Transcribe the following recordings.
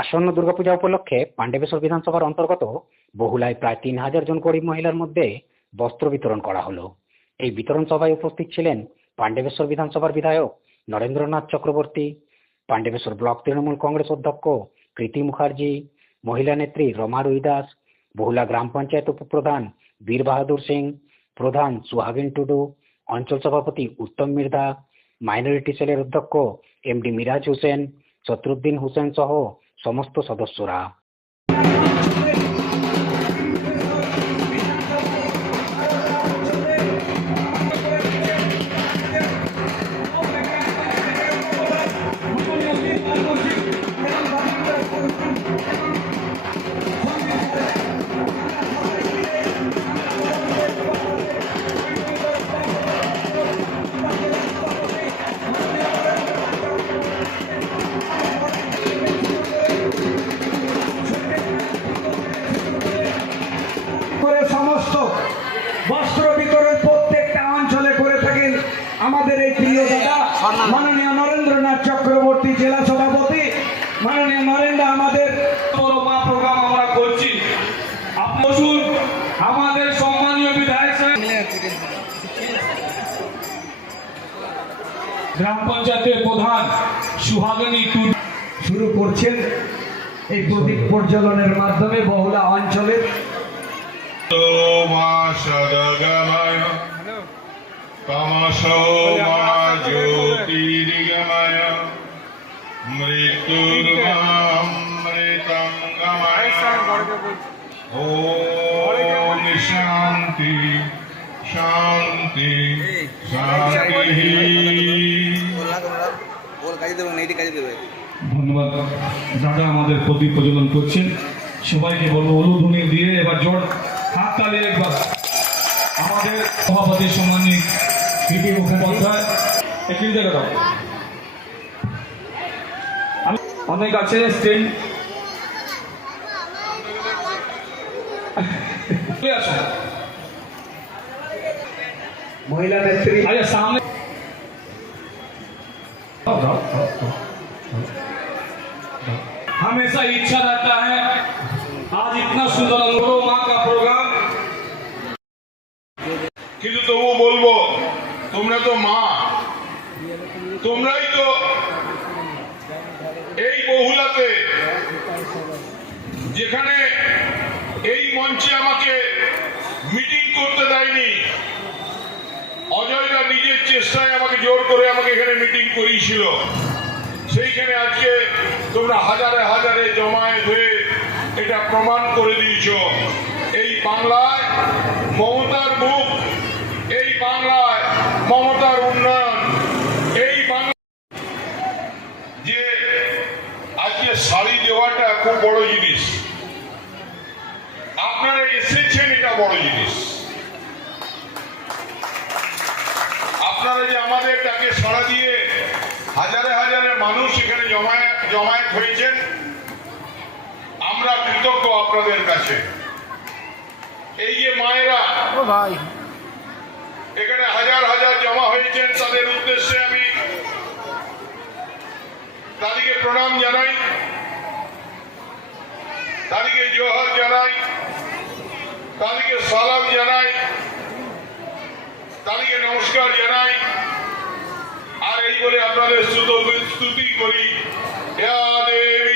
আসন্ন দুর্গাপূজা উপলক্ষে পাণ্ডবেশ্বর বিধানসভার অন্তর্গত বহুলায় প্রায় তিন হাজার জন গরিব মহিলার মধ্যে বস্ত্র বিতরণ করা হলো। এই বিতরণ সভায় উপস্থিত ছিলেন পাণ্ডবেশ্বর বিধানসভার বিধায়ক নরেন্দ্রনাথ চক্রবর্তী, পাণ্ডবেশ্বর ব্লক তৃণমূল কংগ্রেস অধ্যক্ষ কৃতি মুখার্জি, মহিলা নেত্রী রমা রুইদাস বহুলা গ্রাম পঞ্চায়েত উপপ্রধান বীর বাহাদুর সিং, প্রধান সুহাগিন টুডু, অঞ্চল সভাপতি উত্তম মির্ধা মাইনরিটি সেলের অধ্যক্ষ এমডি মিরাজ হোসেন, শত্রুদ্দিন হোসেন সহ ସମସ୍ତ ସଦସ୍ୟରା। আমাদের এই প্রিয় দাদা মাননীয় নরেন্দ্রনাথ চক্রবর্তী জেলা সভাপতি। মাননীয় নরেন্দ্র আমাদের বড় মা প্রোগ্রাম আমরা করছি। আপনি আমাদের সম্মানীয় বিধায়ক গ্রাম পঞ্চায়েতের প্রধান সুহাগনী শুরু করছেন এই প্রদীপ প্রজ্বলনের মাধ্যমে বহুলা অঞ্চলের। সদগময় তমসো মা জ্যোতির্গময় মৃত্যুর্মামৃতঙ্গময় ওম শান্তি শান্তি শান্তি ধন্যবাদ দাদা আমাদের প্রদীপ প্রজ্বলন করছেন। সবাইকে বলব অনুধ্বনি দিয়ে এবার জোর হাত তালিয়ে একবার। আমাদের সভাপতি সম্মানী পিপি মুখোপাধ্যায় একটি জায়গা দাও আমি অনেক আছে স্টেন চলে আসো মহিলা নেত্রী আরে সামনে দাও, দাও, দাও, দাও। हमेशा इच्छा रहता है आज इतना सुंदर अनुभव তোমরা তো মা। তোমরাই তো এই বহুলাতে যেখানে এই মঞ্চে আমাকে মিটিং করতে দেয়নি। অজয়রা নিজের চেষ্টায় আমাকে জোর করে আমাকে এখানে মিটিং করিয়েছিল। সেইখানে আজকে তোমরা হাজারে হাজারে জমায়েত হয়ে এটা প্রমাণ করে দিয়েছ। এই বাংলায় মমতার মুখ মমতার উন্নয়ন, এই যে আজকে শাড়ি দেওয়াটা খুব বড় জিনিস। আপনারা এসেছেন, এটা বড় জিনিস। আপনারা যে আমাদের ডাকে সাড়া দিয়ে হাজারে হাজারে মানুষ এখানে জমায়েত জমায়েত হয়েছেন, আমরা কৃতজ্ঞ আপনাদের কাছে। এই যে মায়েরা এখানে হাজার হাজার জমা হয়েছেন, তাদের উদ্দেশ্যে আমি তাদেরকে প্রণাম জানাই, তাদেরকে জোহর জানাই, তাদেরকে সালাম জানাই, তাদেরকে নমস্কার জানাই, আর এই বলে আপনাদের স্তুত- করি। দেবী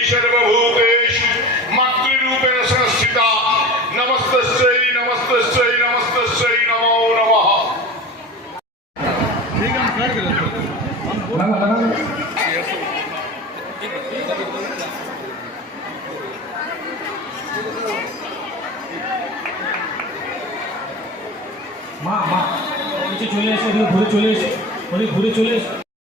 মা মা নিচে চলে এসো ঘুরে চলে এসো ঘুরে চলে এসো।